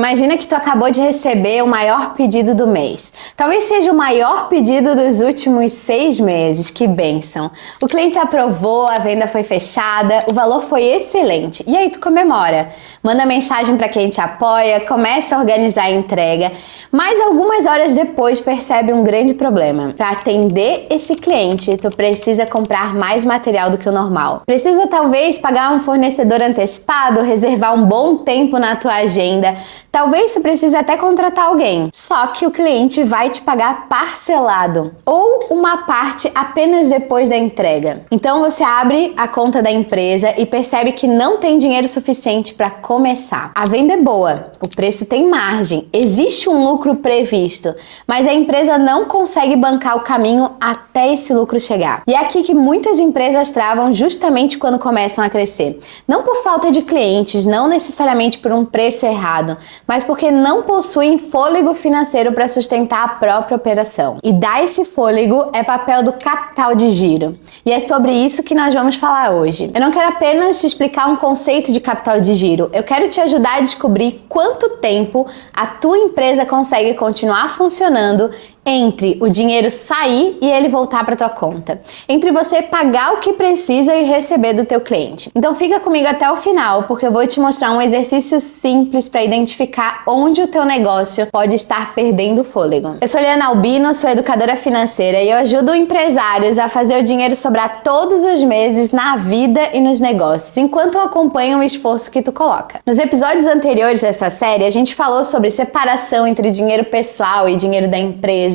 Imagina que tu acabou de receber o maior pedido do mês. Talvez seja o maior pedido dos últimos 6 meses. Que bênção! O cliente aprovou, a venda foi fechada, o valor foi excelente. E aí tu comemora. Manda mensagem para quem te apoia, começa a organizar a entrega. Mas algumas horas depois percebe um grande problema. Para atender esse cliente, tu precisa comprar mais material do que o normal. Precisa talvez pagar um fornecedor antecipado, reservar um bom tempo na tua agenda. Talvez você precise até contratar alguém. Só que o cliente vai te pagar parcelado ou uma parte apenas depois da entrega. Então você abre a conta da empresa e percebe que não tem dinheiro suficiente para começar. A venda é boa, o preço tem margem, existe um lucro previsto, mas a empresa não consegue bancar o caminho até esse lucro chegar. E é aqui que muitas empresas travam justamente quando começam a crescer. Não por falta de clientes, não necessariamente por um preço errado, mas porque não possuem fôlego financeiro para sustentar a própria operação. E dar esse fôlego é papel do capital de giro. E é sobre isso que nós vamos falar hoje. Eu não quero apenas te explicar um conceito de capital de giro, eu quero te ajudar a descobrir quanto tempo a tua empresa consegue continuar funcionando entre o dinheiro sair e ele voltar para tua conta, entre você pagar o que precisa e receber do teu cliente. Então fica comigo até o final, porque eu vou te mostrar um exercício simples para identificar onde o teu negócio pode estar perdendo o fôlego. Eu sou Liana Albino, sou educadora financeira e eu ajudo empresários a fazer o dinheiro sobrar todos os meses na vida e nos negócios, enquanto acompanham o esforço que tu coloca. Nos episódios anteriores dessa série, a gente falou sobre separação entre dinheiro pessoal e dinheiro da empresa,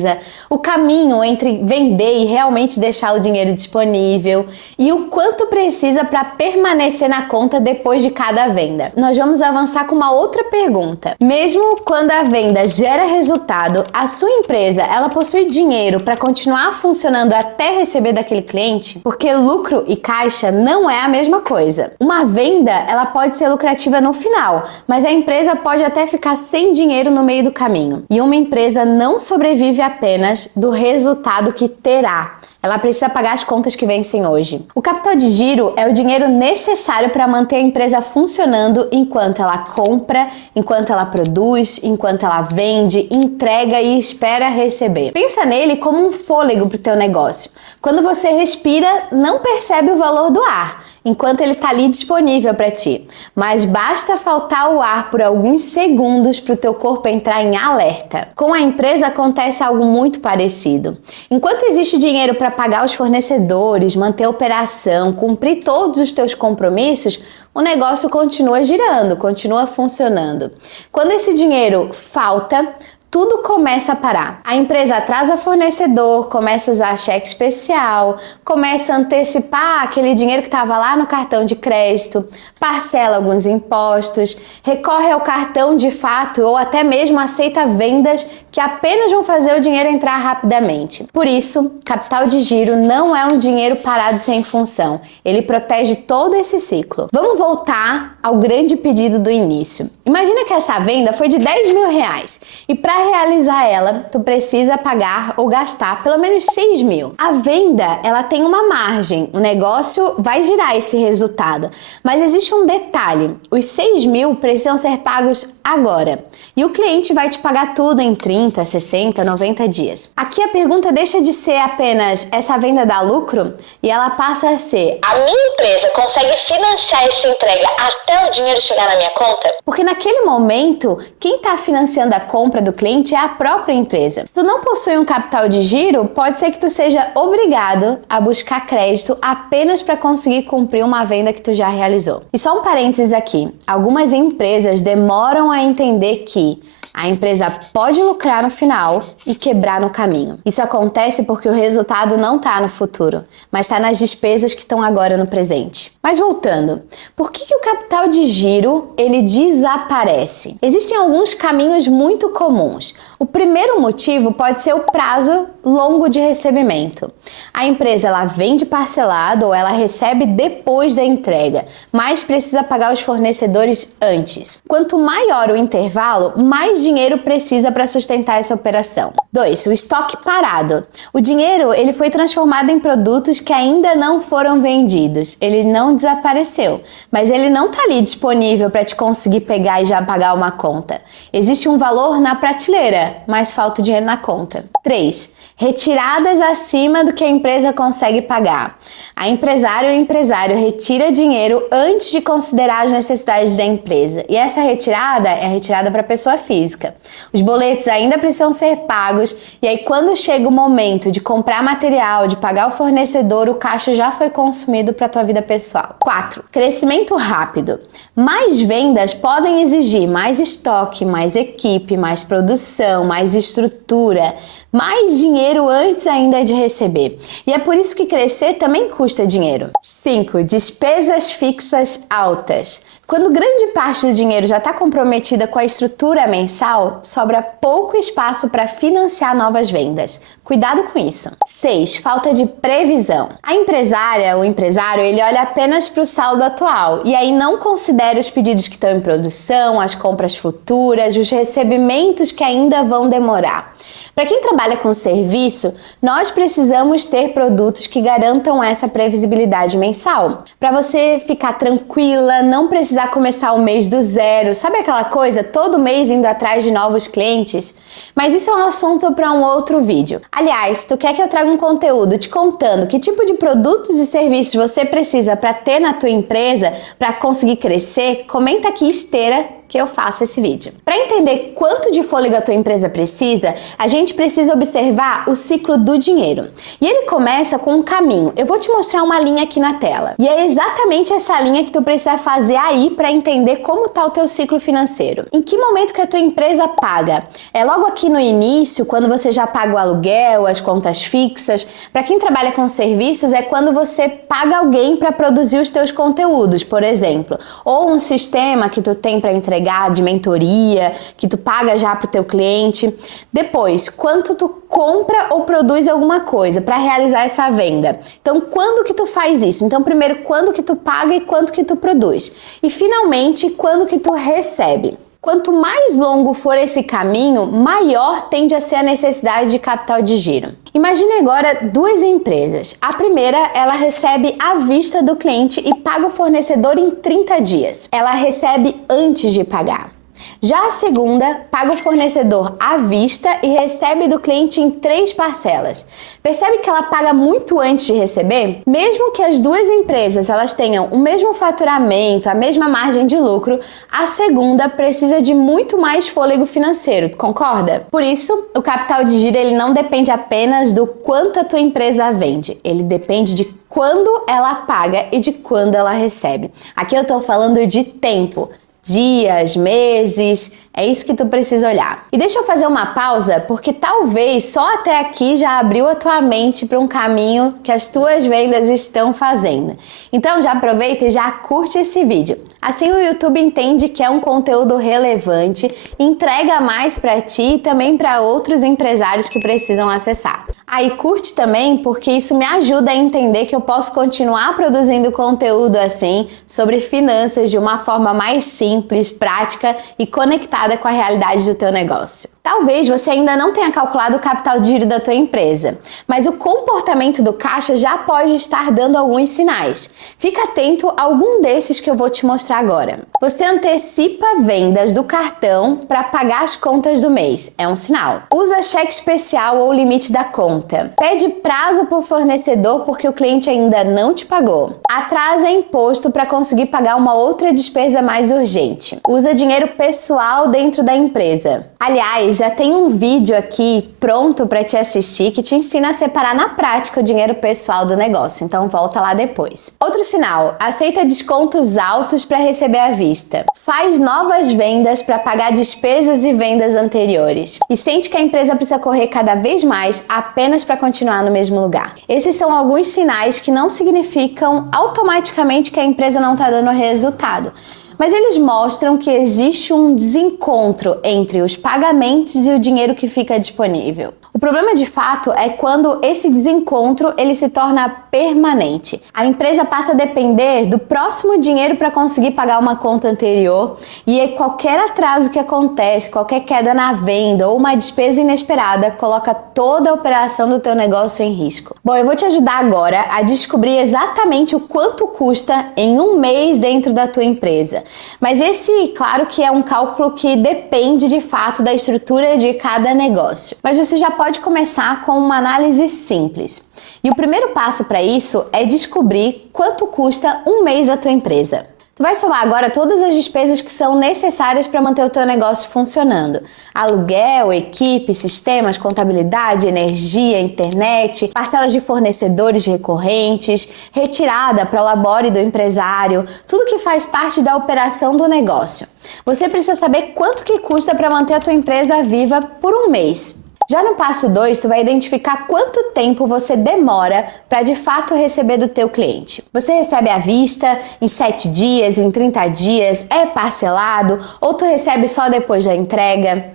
o caminho entre vender e realmente deixar o dinheiro disponível e o quanto precisa para permanecer na conta depois de cada venda. Nós vamos avançar com uma outra pergunta. Mesmo quando a venda gera resultado, a sua empresa, ela possui dinheiro para continuar funcionando até receber daquele cliente? Porque lucro e caixa não é a mesma coisa. Uma venda, ela pode ser lucrativa no final, mas a empresa pode até ficar sem dinheiro no meio do caminho. E uma empresa não sobrevive apenas do resultado que terá. Ela precisa pagar as contas que vencem hoje. O capital de giro é o dinheiro necessário para manter a empresa funcionando enquanto ela compra, enquanto ela produz, enquanto ela vende, entrega e espera receber. Pensa nele como um fôlego para o teu negócio. Quando você respira, não percebe o valor do ar, enquanto ele está ali disponível para ti. Mas basta faltar o ar por alguns segundos para o teu corpo entrar em alerta. Com a empresa acontece algo muito parecido. Enquanto existe dinheiro para pagar os fornecedores, manter a operação, cumprir todos os teus compromissos, o negócio continua girando, continua funcionando. Quando esse dinheiro falta, tudo começa a parar. A empresa atrasa fornecedor, começa a usar cheque especial, começa a antecipar aquele dinheiro que estava lá no cartão de crédito, parcela alguns impostos, recorre ao cartão de fato ou até mesmo aceita vendas que apenas vão fazer o dinheiro entrar rapidamente. Por isso, capital de giro não é um dinheiro parado sem função. Ele protege todo esse ciclo. Vamos voltar ao grande pedido do início. Imagina que essa venda foi de R$10.000 e para realizar ela, tu precisa pagar ou gastar pelo menos 6 mil. A venda, ela tem uma margem, o negócio vai girar esse resultado, mas existe um detalhe, os 6 mil precisam ser pagos agora e o cliente vai te pagar tudo em 30, 60, 90 dias. Aqui a pergunta deixa de ser apenas essa venda dá lucro e ela passa a ser: a minha empresa consegue financiar essa entrega até o dinheiro chegar na minha conta? Porque naquele momento, quem está financiando a compra do cliente é a própria empresa. Se tu não possui um capital de giro, pode ser que tu seja obrigado a buscar crédito apenas para conseguir cumprir uma venda que tu já realizou. E só um parênteses aqui, algumas empresas demoram a entender que a empresa pode lucrar no final e quebrar no caminho. Isso acontece porque o resultado não está no futuro, mas está nas despesas que estão agora no presente. Mas voltando, por que o capital de giro ele desaparece? Existem alguns caminhos muito comuns. O primeiro motivo pode ser o prazo longo de recebimento. A empresa ela vende parcelado ou ela recebe depois da entrega, mas precisa pagar os fornecedores antes. Quanto maior o intervalo, mais dinheiro precisa para sustentar essa operação. 2. O estoque parado. O dinheiro ele foi transformado em produtos que ainda não foram vendidos. Ele não desapareceu, mas ele não está ali disponível para te conseguir pegar e já pagar uma conta. Existe um valor na prateleira, mas falta dinheiro na conta. 3. Retiradas acima do que a empresa consegue pagar. A empresário ou empresário retira dinheiro antes de considerar as necessidades da empresa. E essa retirada é a retirada para a pessoa física. Os boletos ainda precisam ser pagos e aí quando chega o momento de comprar material, de pagar o fornecedor, o caixa já foi consumido para a tua vida pessoal. 4. Crescimento rápido. Mais vendas podem exigir mais estoque, mais equipe, mais produção, mais estrutura, mais dinheiro antes ainda de receber. E é por isso que crescer também custa dinheiro. 5. Despesas fixas altas. Quando grande parte do dinheiro já está comprometida com a estrutura mensal, sobra pouco espaço para financiar novas vendas. Cuidado com isso. 6. Falta de previsão. A empresária ou empresário, ele olha apenas para o saldo atual e aí não considera os pedidos que estão em produção, as compras futuras, os recebimentos que ainda vão demorar. Para quem trabalha com serviço, nós precisamos ter produtos que garantam essa previsibilidade mensal. Para você ficar tranquila, não precisar começar o mês do zero. Sabe aquela coisa? Todo mês indo atrás de novos clientes? Mas isso é um assunto para um outro vídeo. Aliás, se tu quer que eu traga um conteúdo te contando que tipo de produtos e serviços você precisa para ter na tua empresa, para conseguir crescer, comenta aqui esteira que eu faço esse vídeo. Para entender quanto de fôlego a tua empresa precisa, a gente precisa observar o ciclo do dinheiro. E ele começa com um caminho. Eu vou te mostrar uma linha aqui na tela. E é exatamente essa linha que tu precisa fazer aí para entender como está o teu ciclo financeiro. Em que momento que a tua empresa paga? É logo aqui no início, quando você já paga o aluguel, as contas fixas. Para quem trabalha com serviços, é quando você paga alguém para produzir os teus conteúdos, por exemplo. Ou um sistema que tu tem para entregar de mentoria, que tu paga já para o teu cliente. Depois, quanto tu compra ou produz alguma coisa para realizar essa venda. Então, quando que tu faz isso? Então, primeiro, quando que tu paga e quanto que tu produz. E, finalmente, quando que tu recebe. Quanto mais longo for esse caminho, maior tende a ser a necessidade de capital de giro. Imagine agora duas empresas. A primeira, ela recebe à vista do cliente e paga o fornecedor em 30 dias. Ela recebe antes de pagar. Já a segunda, paga o fornecedor à vista e recebe do cliente em 3 parcelas. Percebe que ela paga muito antes de receber? Mesmo que as duas empresas elas tenham o mesmo faturamento, a mesma margem de lucro, a segunda precisa de muito mais fôlego financeiro, concorda? Por isso, o capital de giro ele não depende apenas do quanto a tua empresa vende, ele depende de quando ela paga e de quando ela recebe. Aqui eu estou falando de tempo. Dias, meses, é isso que tu precisa olhar. E deixa eu fazer uma pausa, porque talvez só até aqui já abriu a tua mente para um caminho que as tuas vendas estão fazendo. Então já aproveita e já curte esse vídeo. Assim o YouTube entende que é um conteúdo relevante, entrega mais para ti e também para outros empresários que precisam acessar. Aí curte também porque isso me ajuda a entender que eu posso continuar produzindo conteúdo assim sobre finanças de uma forma mais simples, prática e conectada com a realidade do teu negócio. Talvez você ainda não tenha calculado o capital de giro da tua empresa, mas o comportamento do caixa já pode estar dando alguns sinais. Fica atento a algum desses que eu vou te mostrar agora. Você antecipa vendas do cartão para pagar as contas do mês, é um sinal. Usa cheque especial ou limite da conta. Pede prazo por fornecedor porque o cliente ainda não te pagou. Atrasa imposto para conseguir pagar uma outra despesa mais urgente. Usa dinheiro pessoal dentro da empresa. Aliás, já tem um vídeo aqui pronto para te assistir que te ensina a separar na prática o dinheiro pessoal do negócio, então volta lá depois. Outro sinal, aceita descontos altos para receber à vista. Faz novas vendas para pagar despesas e vendas anteriores. E sente que a empresa precisa correr cada vez mais apenas para continuar no mesmo lugar. Esses são alguns sinais que não significam automaticamente que a empresa não está dando resultado. mas eles mostram que existe um desencontro entre os pagamentos e o dinheiro que fica disponível. O problema de fato é quando esse desencontro ele se torna permanente. A empresa passa a depender do próximo dinheiro para conseguir pagar uma conta anterior e qualquer atraso que acontece, qualquer queda na venda ou uma despesa inesperada coloca toda a operação do teu negócio em risco. Bom, eu vou te ajudar agora a descobrir exatamente o quanto custa em um mês dentro da tua empresa. Mas esse, claro que é um cálculo que depende de fato da estrutura de cada negócio. Mas você já pode começar com uma análise simples. E o primeiro passo para isso é descobrir quanto custa um mês da tua empresa. Tu vai somar agora todas as despesas que são necessárias para manter o teu negócio funcionando. Aluguel, equipe, sistemas, contabilidade, energia, internet, parcelas de fornecedores recorrentes, retirada para o labore do empresário, tudo que faz parte da operação do negócio. Você precisa saber quanto que custa para manter a tua empresa viva por um mês. Já no passo 2, tu vai identificar quanto tempo você demora para de fato receber do teu cliente. Você recebe à vista, em 7 dias, em 30 dias, é parcelado ou tu recebe só depois da entrega?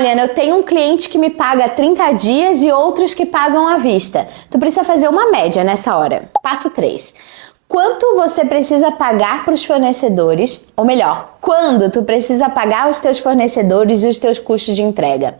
Liana, eu tenho um cliente que me paga 30 dias e outros que pagam à vista. Tu precisa fazer uma média nessa hora. Passo 3. Quanto você precisa pagar para os fornecedores, ou melhor, quando tu precisa pagar os teus fornecedores e os teus custos de entrega?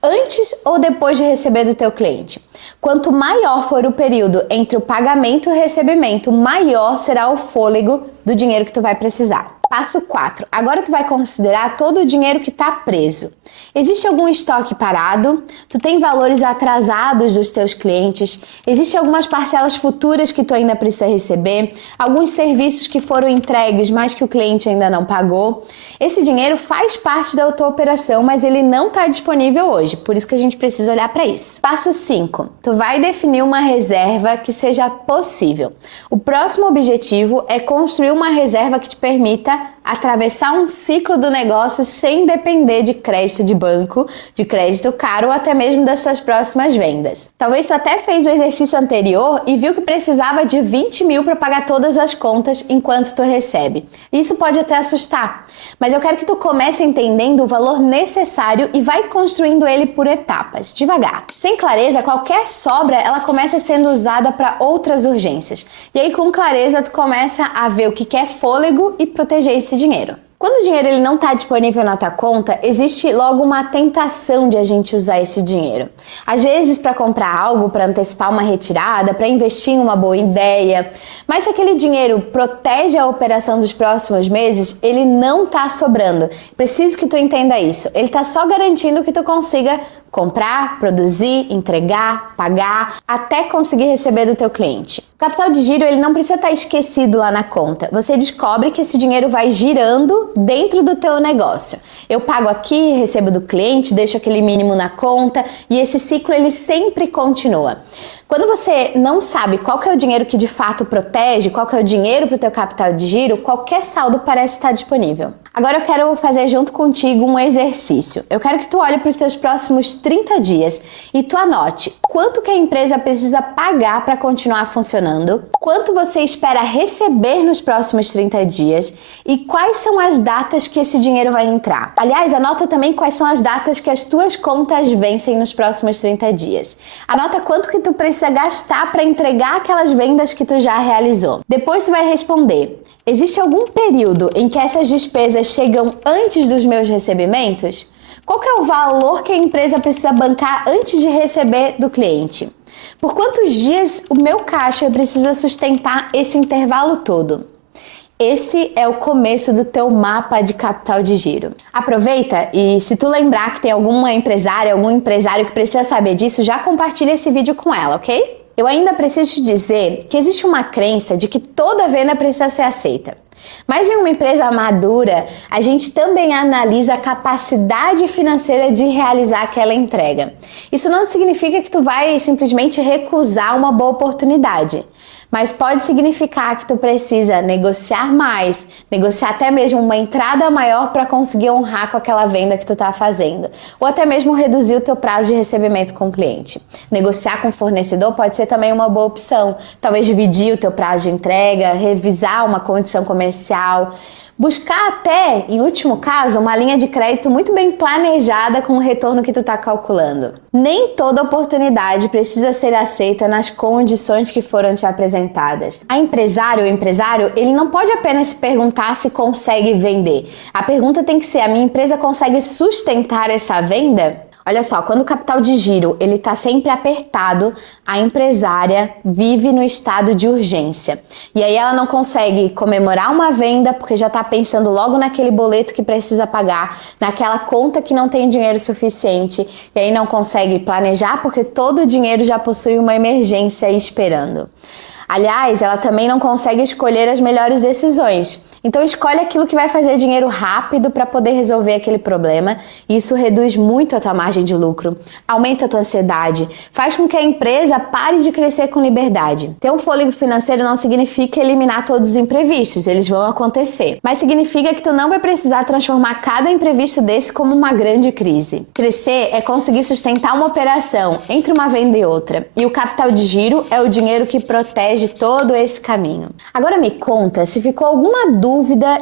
Antes ou depois de receber do teu cliente? Quanto maior for o período entre o pagamento e o recebimento, maior será o fôlego do dinheiro que tu vai precisar. Passo 4. Agora tu vai considerar todo o dinheiro que está preso. Existe algum estoque parado? Tu tem valores atrasados dos teus clientes? Existem algumas parcelas futuras que tu ainda precisa receber? Alguns serviços que foram entregues, mas que o cliente ainda não pagou? Esse dinheiro faz parte da tua operação, mas ele não está disponível hoje. Por isso que a gente precisa olhar para isso. Passo 5. Tu vai definir uma reserva que seja possível. O próximo objetivo é construir uma reserva que te permita atravessar um ciclo do negócio sem depender de crédito de banco, de crédito caro ou até mesmo das suas próximas vendas. Talvez tu até fez o exercício anterior e viu que precisava de 20 mil para pagar todas as contas enquanto tu recebe. Isso pode até assustar, mas eu quero que tu comece entendendo o valor necessário e vai construindo ele por etapas, devagar. Sem clareza, qualquer sobra ela começa sendo usada para outras urgências. E aí com clareza tu começa a ver o que é fôlego e proteger esse dinheiro. Quando o dinheiro ele não está disponível na tua conta, existe logo uma tentação de a gente usar esse dinheiro. Às vezes para comprar algo, para antecipar uma retirada, para investir em uma boa ideia. Mas se aquele dinheiro protege a operação dos próximos meses, ele não está sobrando. Preciso que tu entenda isso. Ele está só garantindo que tu consiga comprar, produzir, entregar, pagar, até conseguir receber do teu cliente. O capital de giro ele não precisa estar esquecido lá na conta. Você descobre que esse dinheiro vai girando dentro do teu negócio. Eu pago aqui, recebo do cliente, deixo aquele mínimo na conta e esse ciclo ele sempre continua. Quando você não sabe qual que é o dinheiro que de fato protege, qual que é o dinheiro para o teu capital de giro, qualquer saldo parece estar disponível. Agora eu quero fazer junto contigo um exercício. Eu quero que tu olhe para os teus próximos 30 dias e tu anote quanto que a empresa precisa pagar para continuar funcionando, quanto você espera receber nos próximos 30 dias e quais são as datas que esse dinheiro vai entrar. Aliás, anota também quais são as datas que as tuas contas vencem nos próximos 30 dias. Anota quanto que tu precisa gastar para entregar aquelas vendas que tu já realizou. Depois tu vai responder: existe algum período em que essas despesas chegam antes dos meus recebimentos? Qual que é o valor que a empresa precisa bancar antes de receber do cliente? Por quantos dias o meu caixa precisa sustentar esse intervalo todo? Esse é o começo do teu mapa de capital de giro. Aproveita e se tu lembrar que tem alguma empresária, algum empresário que precisa saber disso, já compartilha esse vídeo com ela, ok? Eu ainda preciso te dizer que existe uma crença de que toda venda precisa ser aceita. Mas em uma empresa madura, a gente também analisa a capacidade financeira de realizar aquela entrega. Isso não significa que tu vai simplesmente recusar uma boa oportunidade, mas pode significar que tu precisa negociar mais, negociar até mesmo uma entrada maior para conseguir honrar com aquela venda que tu está fazendo, ou até mesmo reduzir o teu prazo de recebimento com o cliente. Negociar com o fornecedor pode ser também uma boa opção, talvez dividir o teu prazo de entrega, revisar uma condição comercial. Buscar até, em último caso, uma linha de crédito muito bem planejada com o retorno que tu tá calculando. Nem toda oportunidade precisa ser aceita nas condições que foram te apresentadas. A empresário ou empresário, ele não pode apenas se perguntar se consegue vender. A pergunta tem que ser: a minha empresa consegue sustentar essa venda? Olha só, quando o capital de giro ele está sempre apertado, a empresária vive no estado de urgência. E aí ela não consegue comemorar uma venda porque já está pensando logo naquele boleto que precisa pagar, naquela conta que não tem dinheiro suficiente, e aí não consegue planejar porque todo o dinheiro já possui uma emergência aí esperando. Aliás, ela também não consegue escolher as melhores decisões. Então escolhe aquilo que vai fazer dinheiro rápido para poder resolver aquele problema. Isso reduz muito a tua margem de lucro, aumenta a tua ansiedade, faz com que a empresa pare de crescer com liberdade. Ter um fôlego financeiro não significa eliminar todos os imprevistos, eles vão acontecer. Mas significa que tu não vai precisar transformar cada imprevisto desse como uma grande crise. Crescer é conseguir sustentar uma operação entre uma venda e outra. E o capital de giro é o dinheiro que protege todo esse caminho. Agora me conta se ficou alguma dúvida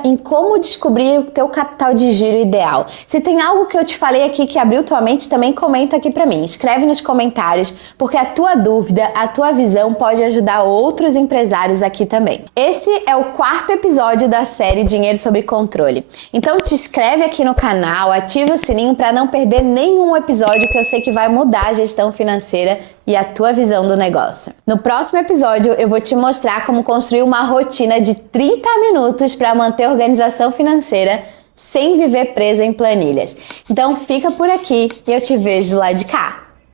em como descobrir o teu capital de giro ideal. Se tem algo que eu te falei aqui que abriu tua mente, também comenta aqui pra mim. Escreve nos comentários, porque a tua dúvida, a tua visão pode ajudar outros empresários aqui também. Esse é o 4º episódio da série Dinheiro Sob Controle. Então te inscreve aqui no canal, ativa o sininho para não perder nenhum episódio que eu sei que vai mudar a gestão financeira e a tua visão do negócio. No próximo episódio eu vou te mostrar como construir uma rotina de 30 minutos para manter a organização financeira sem viver preso em planilhas. Então fica por aqui e eu te vejo lá de cá.